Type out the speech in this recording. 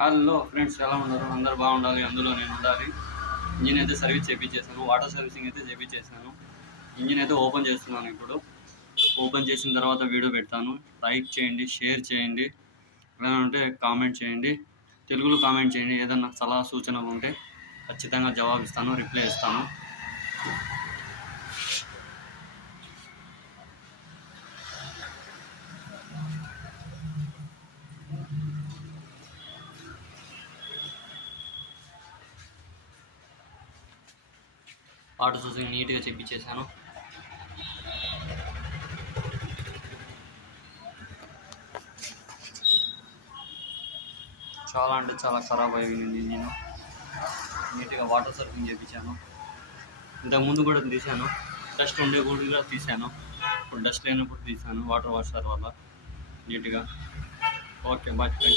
Hello friends, ఎలా ఉన్నారు? అందరూ బాగుండాలి, అందులో నేను ఉండాలి. ఇంజిన్ అయితే సర్వీస్ చేయించేసాను, వాటర్ సర్వీసింగ్ అయితే చేయించేసాను. ఇంజిన్ అయితే ఓపెన్ చేస్తున్నాను. ఇప్పుడు ఓపెన్ చేసిన తర్వాత వీడియో పెడతాను. లైక్ చేయండి, షేర్ చేయండి, ఏదైనా ఉంటే కామెంట్ చేయండి, తెలుగులో కామెంట్ చేయండి. ఏదన్నా సలహా సూచనలు ఉంటే ఖచ్చితంగా జవాబిస్తాను, రిప్లై ఇస్తాను. వాటర్ సర్వీసింగ్ నీట్గా చేయించేసాను. చాలా అంటే చాలా ఖరాబ్ అయింది ఇంజిన్. నీట్గా వాటర్ సర్వీసింగ్ చేయించాను. ఇంతకుముందు కూడా తీశాను, డస్ట్ ఉండే కూడా తీశాను. ఇప్పుడు డస్ట్ లేనప్పుడు తీశాను వాటర్ వాషర్ వల్ల నీట్గా. Okay, bye friends.